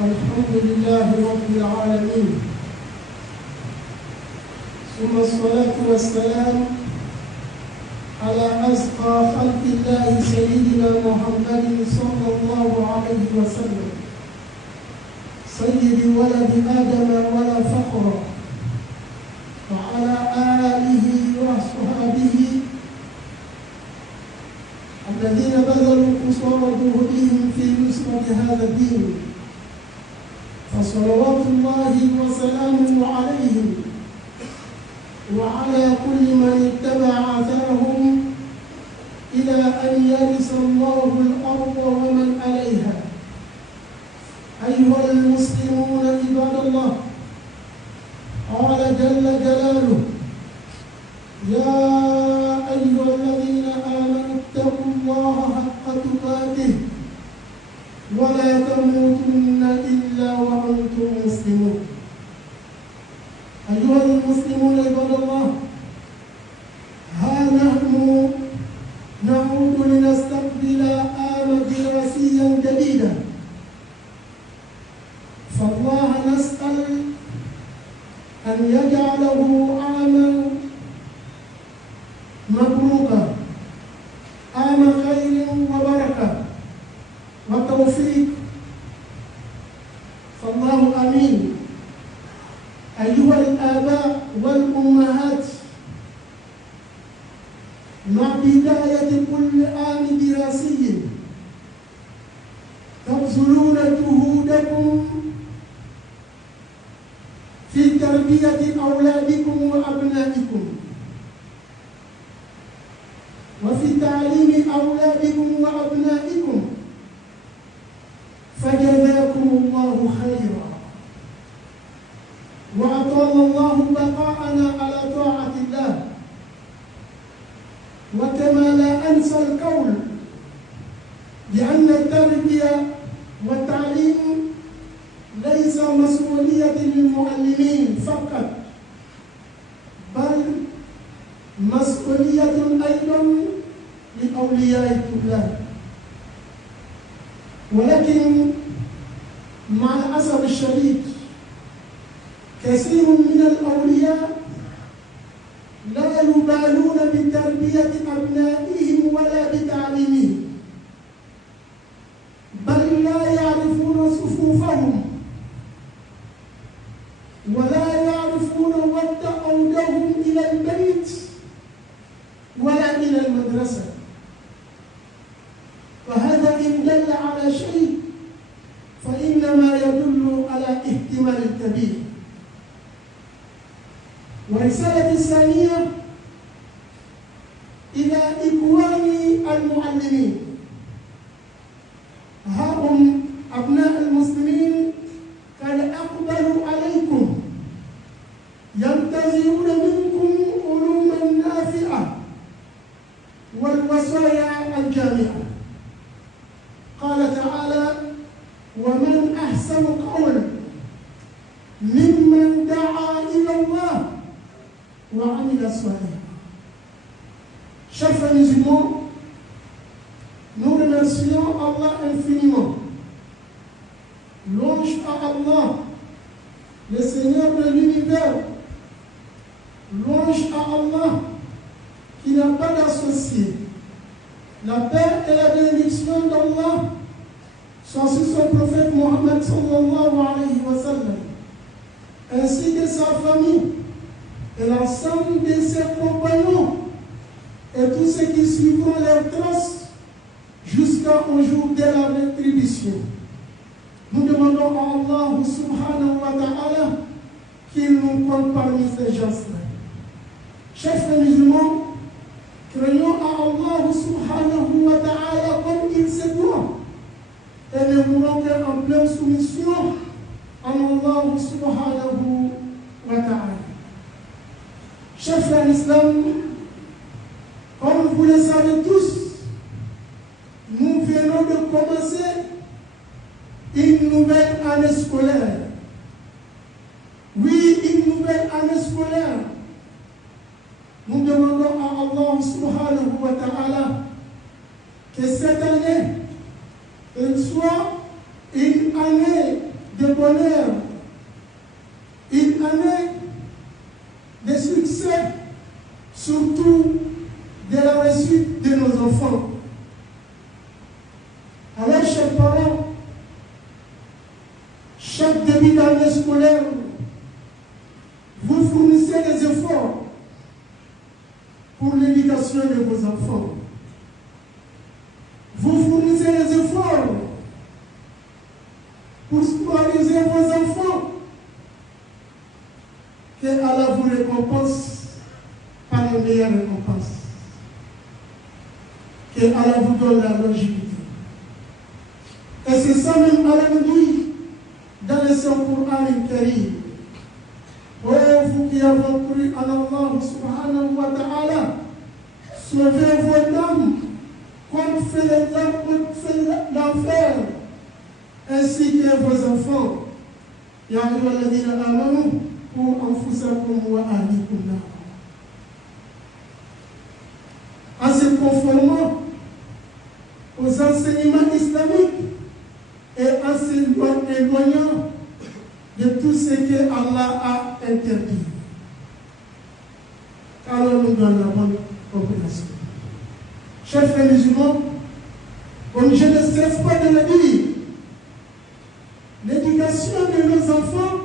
الحمد لله رب العالمين، ثم الصلاة والسلام على أزكى خلق الله سيدنا محمد صلى الله عليه وسلم، سيد ولد آدم ولا فخر، وعلى آله وصحبه الذين بذلوا قصارى جهدهم في نصرة هذا الدين، فصلوات الله وسلامه عليهم وعلى كل من اتبع آثارهم إلى أن يرث الله الأرض ومن عليها. أيها المسلمون عباد الله، قال جل جلاله: يا أيها الذين آمنوا اتقوا الله حق تقاته ولا تموتن إلا وأنتم مسلمون. أيها المسلمون عباد الله، ها نحن نعود لنستقبل عاما دراسيا جديدا، فالله نسأل أن يجعله عاما مبروكا، عام خير وبركة وتوفيق، فالله آمين. أيها الآباء والأمهات، مع بداية كل عام دراسي تبذلون جهودكم في تربية أولادكم وأبنائكم وفي تعليم أولادكم وأبنائكم، فجزاكم الله خيرا وأطال الله بقاءنا على طاعة الله. وكما لا أنسى القول بأن التربية والتعليم ليس مسؤولية للمعلمين فقط، بل مسؤولية أيضا لأولياء الطلاب. ولكن مع الأسف الشديد كثير من الأولياء لا يبالون بتربية أبنائهم ولا بتعليمهم، بل لا يعرفون صفوفهم ولا يعرفون ود أودهم إلى البيت ولا إلى المدرسة. فهذا إن دل على شيء فإنما يدل على اهتمام الكبير. ورسالة الثانية إلى إخواني المعلمين، هم أبناء المسلمين قد أقبلوا عليكم ينتظرون منكم علوما نافعة والوصايا الجامعة. قال تعالى: ومن أحسن قولا ممن دعا إلى الله وعمل صالحا. Chers frères musulmans, nous remercions Allah infiniment. Louange à Allah, le Seigneur de l'univers. Louange à Allah qui n'a pas d'associé. La paix et la bénédiction d'Allah sont sur son prophète Mohammed sallallahu alayhi wa sallam, ainsi que sa famille et l'ensemble de ses compagnons et tous ceux qui suivront leurs traces jusqu'au jour de la rétribution. Nous demandons à Allah subhanahu wa ta'ala qu'il nous compte parmi ces gens-là. Chers frères musulmans, craignons à Allah subhanahu wa ta'ala comme il se doit et ne voulons qu'en pleine soumission à Allah subhanahu wa ta'ala. Chers frères l'islam, comme vous le savez tous, nous venons de commencer une nouvelle année scolaire. Oui, une nouvelle année scolaire. Nous demandons à Allah subhanahu wa ta'ala que cette année soit une année de bonheur, une année de succès, surtout de la réussite de nos enfants. Alors, chers parents, chaque début d'année scolaire, vous fournissez des efforts pour l'éducation de vos enfants. Vous fournissez des efforts pour scolariser vos enfants. Que Allah vous récompense par les meilleures récompenses. Que Allah vous donne la longévité. Et c'est ça même Allah nous dit dans le Saint-Coran al-Karim. Oh, vous qui avez cru en Allah subhanahu wa ta'ala, sauvez vos âmes contre l'enfer, ainsi que vos enfants. Ya ayyuhalladhina amanu qu anfusakum wa ahlikum nar. En se conformant aux enseignements islamiques et en s'éloignant de tout ce que Allah a interdit. Alors nous donnons la bonne compréhension. Chers frères musulmans, comme je ne cesse pas de le dire, l'éducation de nos enfants,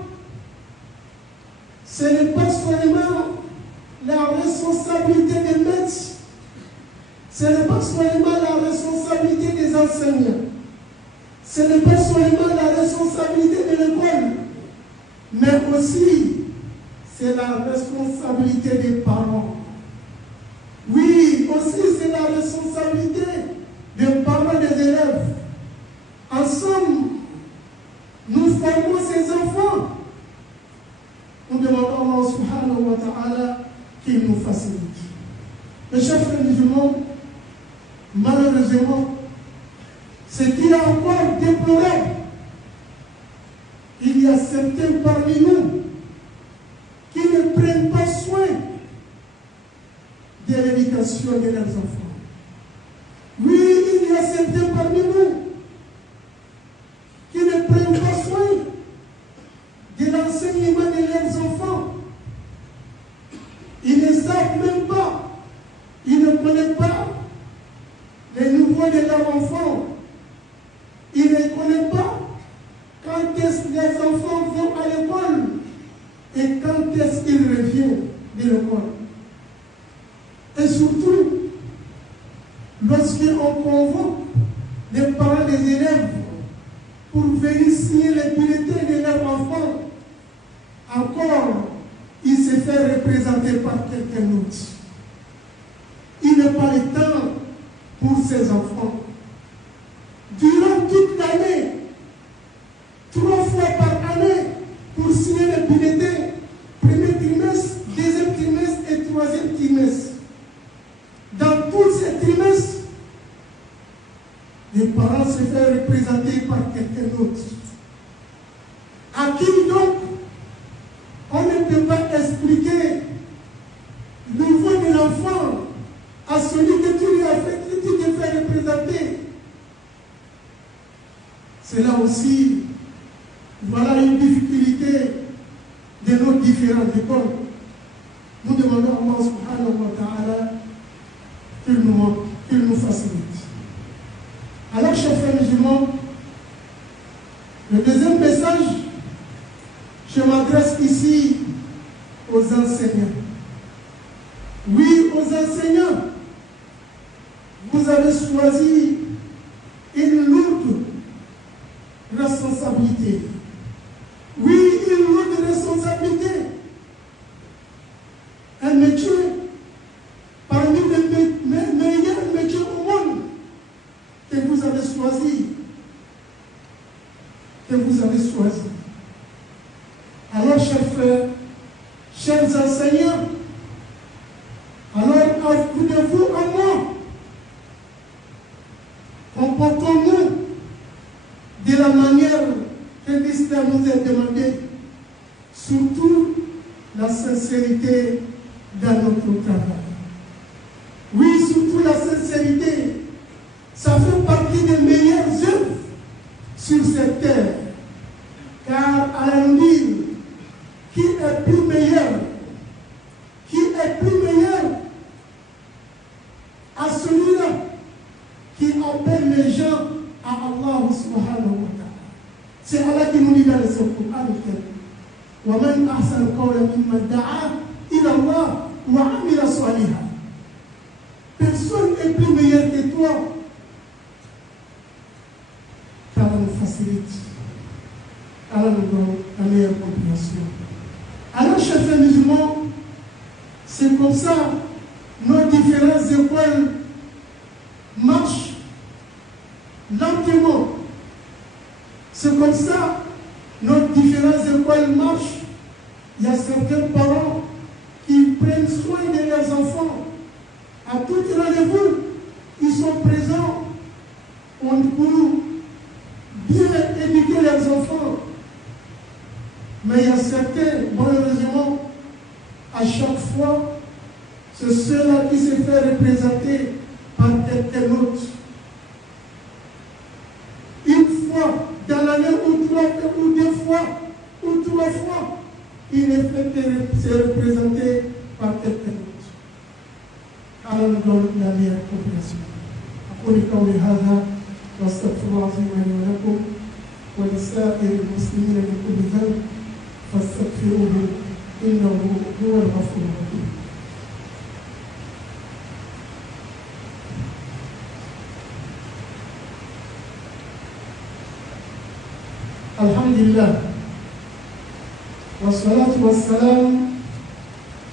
ce n'est pas seulement la responsabilité des maîtres, ce n'est pas seulement la responsabilité des enseignants, ce n'est pas seulement la responsabilité de l'école, mais aussi c'est la responsabilité des parents. Oui, aussi c'est la responsabilité des parents des élèves. Ensemble, nous formons ces enfants. Nous demandons Allah subhanahu wa ta'ala qu'il nous facilite. Mes chers frères musulmans, malheureusement, ce qui est encore déplorable, il y a certains parmi nous qui ne prennent pas soin de l'éducation de leurs enfants. Oui, il y a certains parmi nous qui ne prennent pas soin de l'enseignement de leurs enfants. Ils ne savent même pas, ils ne connaissent pas les niveaux de leurs enfants. Ils ne connaissent pas quand est-ce que les enfants vont à l'école et quand est-ce qu'ils reviennent de l'école. Et surtout, lorsqu'on convoque les parents des élèves pour venir signer les bulletins de leurs enfants, encore, il se fait représenter par quelqu'un d'autre. Il n'a pas le temps pour ses enfants. Durant toute l'année, 3 fois par année, pour signer les bulletins, premier trimestre, deuxième trimestre et troisième trimestre. Dans tous ces trimestres, les parents se font représenter par quelqu'un d'autre. À qui donc on ne peut pas expliquer le niveau de l'enfant à celui que tu lui as fait, que tu te fais représenter. C'est là aussi, voilà une difficulté de nos différentes écoles. Nous demandons à Allah subhanahu wa ta'ala qu'il nous facilite. Alors, chers frères musulmans, le deuxième message, je m'adresse ici aux enseignants. Oui, aux enseignants, vous avez choisi une lourde responsabilité. Oui, une lourde responsabilité. Un métier parmi les meilleurs métiers au monde que vous avez choisi. Alors, chers frères, chers enseignants, alors accoudez-vous à moi. Comportons-nous de la manière que l'Islam nous a demandé, surtout la sincérité dans notre travail. Oui, surtout la sincérité, ça fait partie des meilleures œuvres sur cette terre. Car appelle les gens à Allah subhanahu wa ta'ala. C'est Allah qui nous dit dans le Coran « Wa man ahsana qawlan mimman da'a ila Allah wa amila salihan » Personne n'est plus meilleur que toi, car elle nous facilite, Allah nous donne la meilleure compréhension. Alors, chers frères musulmans, c'est comme ça nos différentes écoles marchent lentement. C'est comme ça nos différentes écoles marchent. Il y a certains parents qui prennent soin de leurs enfants. À tout rendez-vous, ils sont présents pour bien éduquer leurs enfants. Mais il y a certains, malheureusement, à chaque fois, c'est ceux-là qui se fait représenter par quelqu'un d'autre. Une fois dans l'année, ou deux fois, ou trois fois, il est fait se représenter par quelqu'un d'autre. على الدولة الإسلامية الكبرى. أقول قولي هذا وأستغفر الله العظيم لي ولكم ولسائر المسلمين من كل ذنب فاستغفروه إنه هو الغفور الرحيم. الحمد لله والصلاة والسلام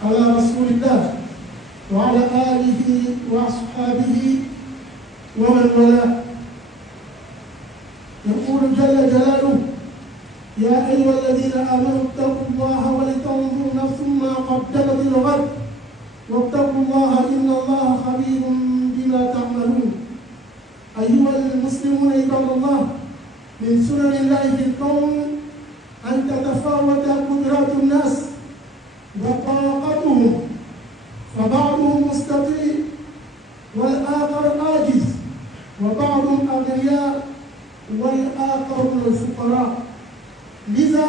على رسول الله وعلى آله وأصحابه ومن والاه. يقول جل جلاله يا أيها الذين آمنوا اتقوا الله ولتنظر نفس ما قدمت لغد واتقوا الله إن الله خبير بما تعملون. أيها المسلمون عباد الله، من سنن الله في الكون أن تتفاوت قدرات الناس وطاقتهم، فبعضهم مستطيع والآخر عاجز، وبعضهم أغنياء والآخرون الفقراء. لذا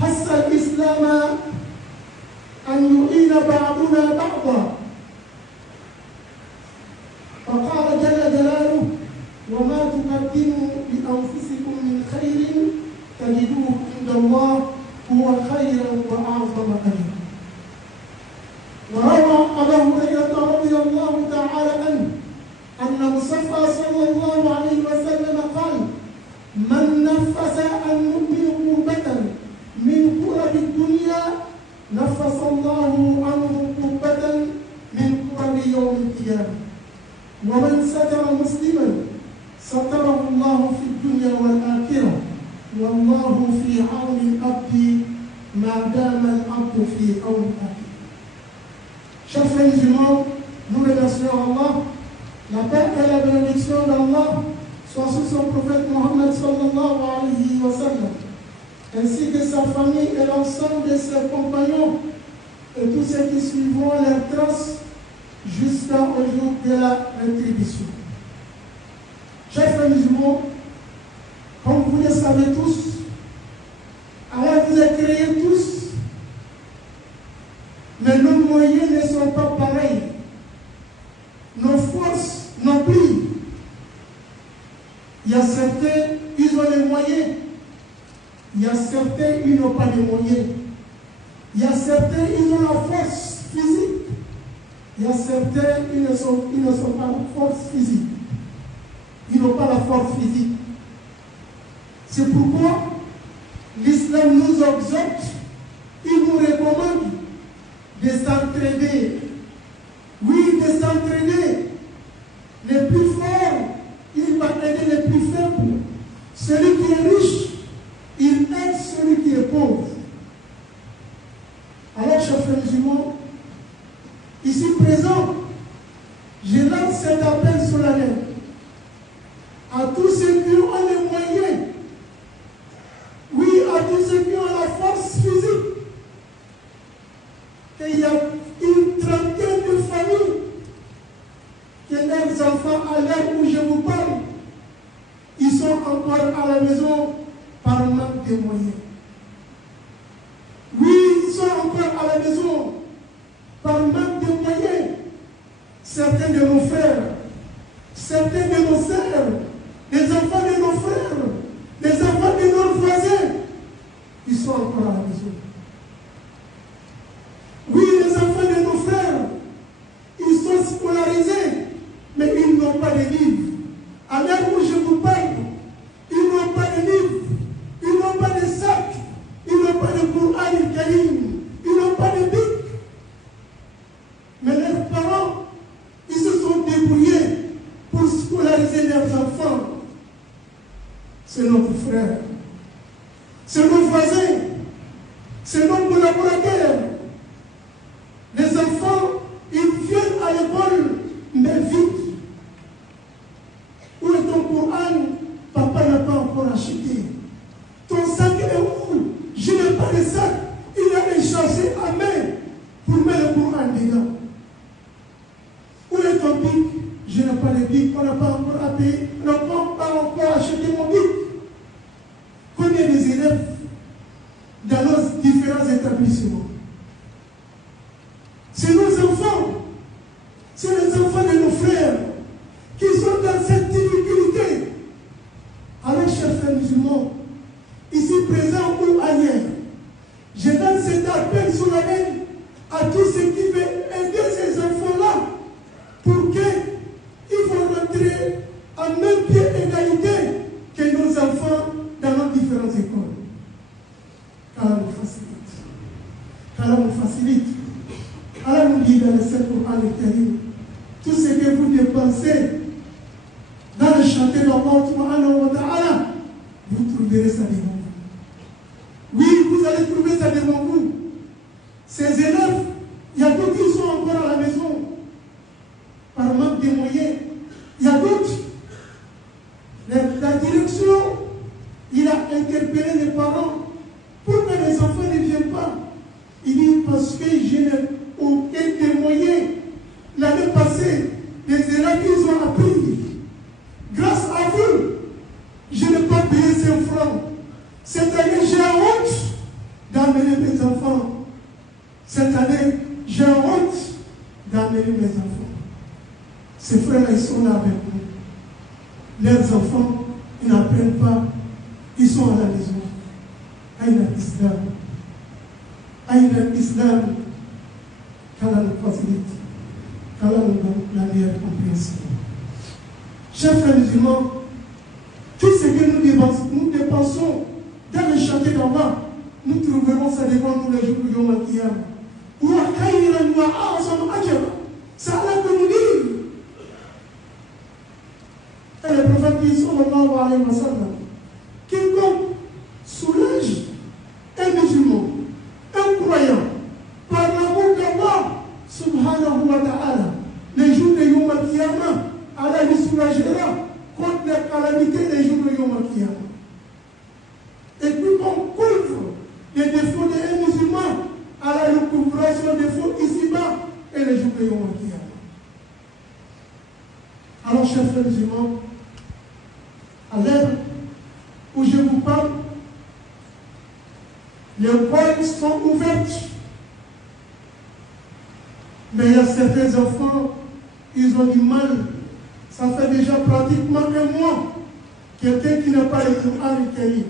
حث الإسلام أن يعين بعضنا بعضا، فقال جل جلاله وما تقدموا لأنفسكم من خير تجدوه عند الله هو خيرا وأعظم أجرا. وروى أبو هريرة رضي الله تعالى عنه أن المصطفى صلى الله عليه وسلم قال من نفس عن مؤمن كربة من كرب الدنيا نفس الله عنه كربة من كرب يوم القيامة، ومن ستر مسلما ستره الله في الدنيا والآخرة، والله في عون العبد ما دام العبد في عون أخيه. Chers frères musulmans, nous remercions Allah. La paix et la bénédiction d'Allah soient sur son prophète Mohammed sallallahu alayhi wa sallam, ainsi que sa famille et l'ensemble de ses compagnons et tous ceux qui suivront leurs traces jusqu'au jour de la rétribution. Chers frères musulmans, comme vous le savez tous, Allah vous a créés tous, mais nos moyens ne sont pas pareils. Nos forces non plus. Il y a certains, ils ont les moyens. Il y a certains, ils n'ont pas les moyens. Il y a certains, ils ont la force physique. Il y a certains, ils ne sont pas la force physique. Ils n'ont pas la force physique. C'est pourquoi l'islam nous exhorte, il nous recommande de s'entraider. Oui, de s'entraider. Les plus forts, il va aider les plus faibles. Celui qui est riche, il aide celui qui est pauvre. Alors, chers frères musulmans, ici présent, je lance cet appel solennel à tous ceux qui ont les moyens, oui, à tous ceux qui ont la force physique, qu'il y a une trentaine de familles que leurs enfants, à l'heure où je vous parle, ils sont encore à la maison par manque de moyens. Oui, ils sont encore à la maison par manque de moyens. Certains de nos frères, certains de nos l'heure où je vous parle, ils n'ont pas de livres, ils n'ont pas de sac, ils n'ont pas de Coran al-Karim, ils n'ont pas de Bible. Mais leurs parents, ils se sont débrouillés pour scolariser leurs enfants. C'est notre frère, c'est nos voisins, c'est nos collaborateurs. Les enfants, ils viennent à l'école, mais vite. Où est ton Coran? Papa n'a pas encore acheté. Ton sac est où? Je n'ai pas de sac. Il allait chercher à main pour mettre le Coran dedans. Où est ton bic? Je n'ai pas de bic. On n'a pas encore à payer. On n'a pas encore acheté mon bic. Combien des élèves dans nos différents établissements? C'est nos enfants. C'est les enfants de nos frères qui sont dans cette difficulté. Alors, chers frères musulmans, ici présents ou ailleurs, je donne cet appel solennel à tous ceux qui veulent aider ces enfants-là pour qu'ils vont rentrer en même pied d'égalité que nos enfants dans nos différentes écoles. Allah nous facilite. Allah nous facilite. Allah nous dit dans le Saint-Coran al-Karim, tout ce que vous dépensez dans le chantier d'Allah subhanahu wa ta'ala, vous trouverez ça devant vous. Oui, vous allez trouver ça devant vous. Ces élèves, il y a d'autres qui sont encore à la maison par manque de moyens. Il y a d'autres. La direction, il a interpellé les parents pour que les enfants ne viennent pas. Il dit parce que je n'ai aucun moyen. L'année passée, les élèves ils ont appris. Grâce à vous, je n'ai pas payé 5 francs. Cette année, j'ai honte d'amener mes enfants. Cette année, j'ai honte d'amener mes enfants. Ces frères-là, ils sont là avec nous. Leurs enfants, ils n'apprennent pas. Ils sont à la maison. Aïna l'Islam. Aïna l'Islam. Qu'Allah nous facilite. Qu'Allah nous donne la meilleure compréhension. Chers frères musulmans, tout ce que nous dépensons dans le chantier d'Allah, nous trouverons ça devant nous les jours du Yom al-Qiyam. C'est Allah que nous dit. Et le prophète dit, sallallahu alayhi wa sallam, quiconque soulage un musulman, un croyant, par l'amour d'Allah, subhanahu wa ta'ala, les jours de Yom al-Qiyam, Allah lui soulagera contre les calamités des jours de Yom al-Qiyam. Et puis qu'on couvre les défauts d'un musulman, Allah lui couvrira son défaut ici-bas et les jours de Yom al-Qiyam. Alors, chers frères musulmans, à l'heure où je vous parle, les écoles sont ouvertes. Mais il y a certains enfants, ils ont du mal. Ça fait déjà pratiquement un mois. Quelqu'un qui n'a pas le Coran al-Karim.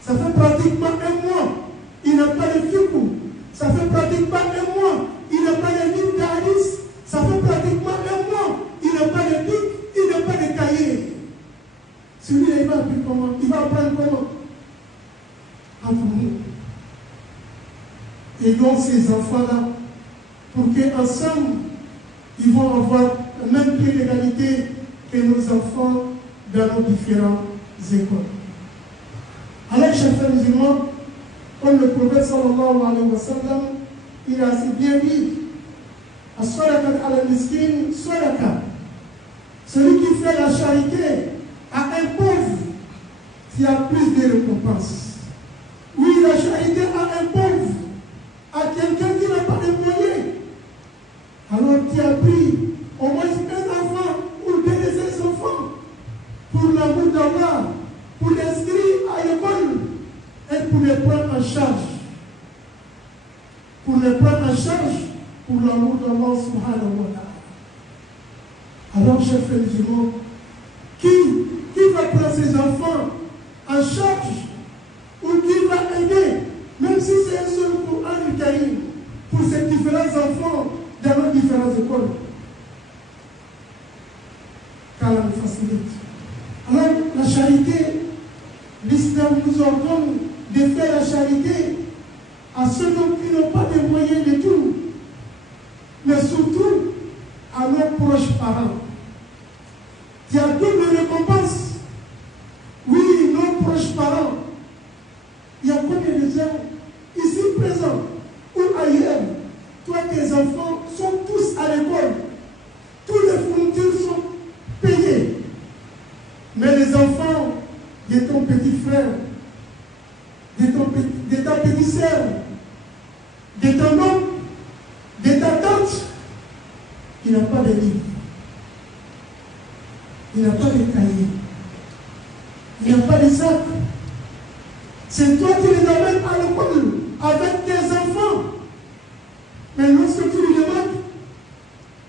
Ça fait pratiquement un mois. Il n'a pas de fiqh. Ça fait pratiquement un mois. Il n'a pas de livre d'Alice. Ça fait pratiquement un mois. Il n'a pas de bic. Il n'a pas de cahier. Celui-là, il va apprendre comment? Il va apprendre comment? Entre nous. Et donc, ces enfants-là, pour qu'ensemble, ils vont avoir le même pied d'égalité que nos enfants dans nos différentes écoles. Alors, chers frères musulmans, comme le prophète sallallahu alayhi wa sallam, il a assez bien dit, as-sadaqa ala miskin sadaqa. Celui qui fait la charité à un pauvre, il y a plus de récompenses. Oui, la charité à un pauvre, à quelqu'un qui n'a pas de moyens. Alors tu as pris au moins un enfant ou deux enfants pour l'amour d'Allah, pour l'inscrire à l'école et pour les prendre en charge. Pour les prendre en charge pour l'amour d'Allah subhanahu wa ta'ala. Alors, chers frères musulmans, qui va prendre ses enfants en charge ou qui va aider, même si c'est un seul Coran al-Karim, pour ces différents enfants dans nos différentes écoles? Qu'Allah nous facilite. charité, l'islam nous ordonne de faire la charité à ceux qui n'ont pas de moyens de tout, mais surtout à nos proches parents. Il y a double récompense. Oui, nos proches parents. Il y a combien de gens ici présents ou ailleurs, toi, tes enfants sont tous à l'école. Tous les fournitures sont payées. Mais les enfants de ton petit frère, de ta petite sœur, de ton oncle, de ta tante, il n'a pas de livre. Il n'a pas de cahier. Il n'a pas de sac. C'est toi qui les amènes à l'école avec tes enfants. Mais lorsque tu lui demandes,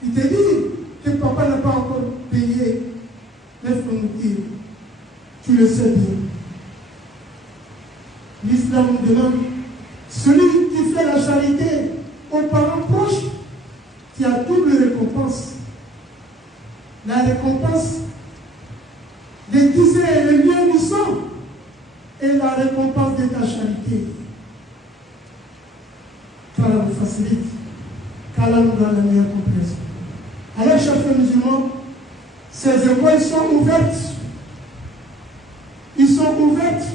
il te dit que papa n'a pas encore payé les fournitures. Tu le sais bien. L'islam nous demande, celui qui fait la charité aux parents proches, qui a double récompense. La récompense de tisser le lien du sang et la récompense de ta charité. Qu'Allah nous facilite, qu'Allah nous donne la meilleure compréhension. Alors, chers frères musulmans, ces écoles sont ouvertes. Ils sont ouvertes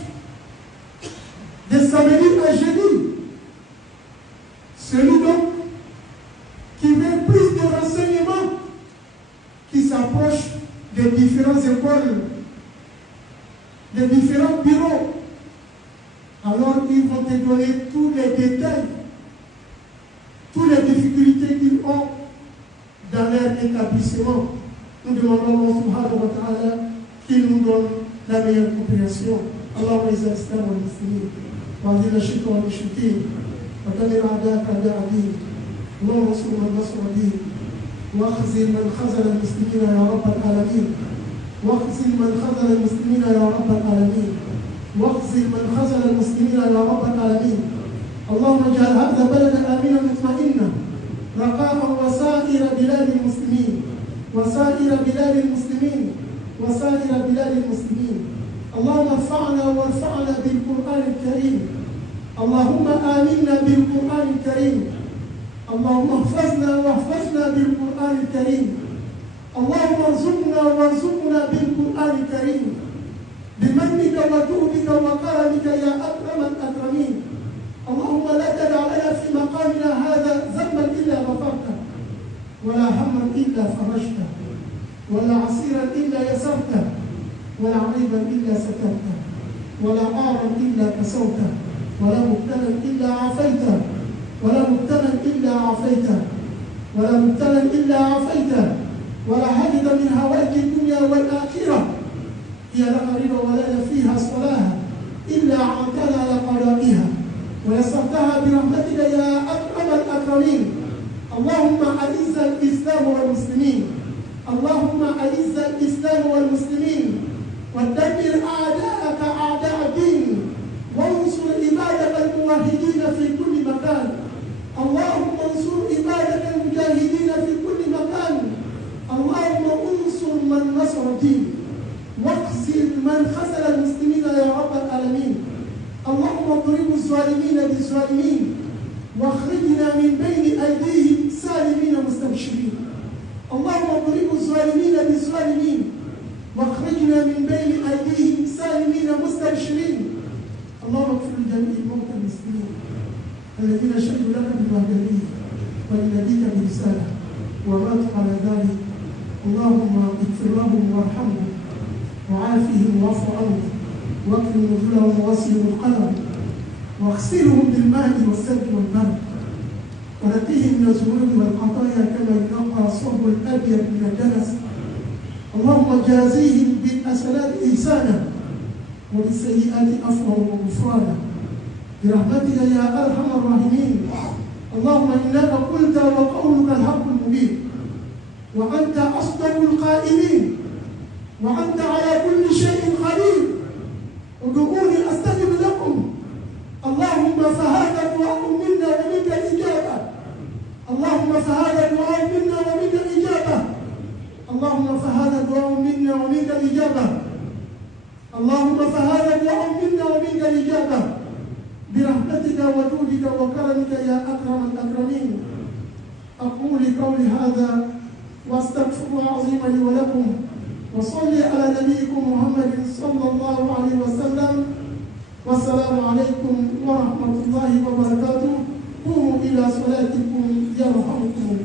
de samedi à jeudi. Celui donc qui veut plus de renseignements, qui s'approche des différentes écoles, des différents bureaux, alors ils vont te donner tous les détails, toutes les difficultés qu'ils ont dans leur établissement. Nous demandons Allah subhanahu wa ta'ala qu'il nous donne la meilleure compréhension. Allahumma izza al-islam wal muslimin wa adhil ash-shirka wal mushrikin wa dammir a'da'aka a'da'a din. Allahumma ansur man nasara din wa akhzil man khazala al-muslimina ya rabb al-alamin. واخزل من خذل المسلمين يا رب العالمين واخزل من خذل المسلمين يا رب العالمين اللهم اجعل هذا بلد آمنا مطمئنا رخاء وسائر بلاد المسلمين وسائر بلاد المسلمين وسائر بلاد المسلمين اللهم ارفعنا وارفعنا بالقرآن الكريم اللهم آمنا بالقرآن الكريم اللهم احفظنا واحفظنا بالقرآن الكريم اللهم ارزقنا وارزقنا بالقرآن الكريم بمنك وجودك وكرمك يا أكرم الأكرمين اللهم لا تدع لنا في مقامنا هذا ذنبا إلا غفرته ولا هما إلا فرجته ولا عسيرا إلا يسرته ولا عيبا إلا سترته ولا عارا إلا كسوته ولا مبتلا إلا عافيته ولا مبتلا إلا عافيته ولا مبتلا إلا عافيته ولا حدث من هوائج الدنيا والآخرة هي لا قريب ولا فيها صلاة إلا عنتنا لقضائها ويسرتها برحمتك يا أكرم الأكرمين اللهم أعز الإسلام والمسلمين اللهم أعز الإسلام والمسلمين ودمر أعداءك أعداء الدين وانصر عبادك الموحدين في كل مكان اللهم انصر عبادك المجاهدين في كل مكان اللهم انصر من نصر الدين واخذل من خذل المسلمين يا رب العالمين اللهم اضرب الظالمين بالظالمين واخرجنا من بين ايديهم سالمين مستبشرين اللهم اضرب الظالمين بالظالمين واخرجنا من بين ايديهم سالمين مستبشرين اللهم اغفر لجميع الموتى المسلمين الذين شهدوا لك بالوحدانيه ولنبيك برساله وماتوا على ذلك اللهم اغفر لهم وارحمهم وعافهم واعف عنهم واكرم نزلهم ووسعهم القلم واغسلهم بالماء والثلج والبرد ونقيهم من الذنوب والخطايا كما ينقى الصوب الابيض من الدنس اللهم جازيهم بالحسنات احسانا وبالسيئات عفوا وغفرانا برحمتك يا ارحم الراحمين اللهم انك قلت وقولك الحق المبين وأنت أصدق القائلين وأنت على كل شيء قدير ادعوني أستجب لكم اللهم فهذا دعاء منا ومنك الإجابة اللهم فهذا دعاء منا ومنك الإجابة اللهم فهذا دعاء منا ومنك الإجابة اللهم فهذا دعاء منا ومنك الإجابة برحمتك وجودك وكرمك يا أكرم الأكرمين. أقول قولي هذا واستغفر الله العظيم لي ولكم، وصلي على نبيكم محمد صلى الله عليه وسلم. والسلام عليكم ورحمة الله وبركاته. قوموا إلى صلاتكم يرحمكم الله.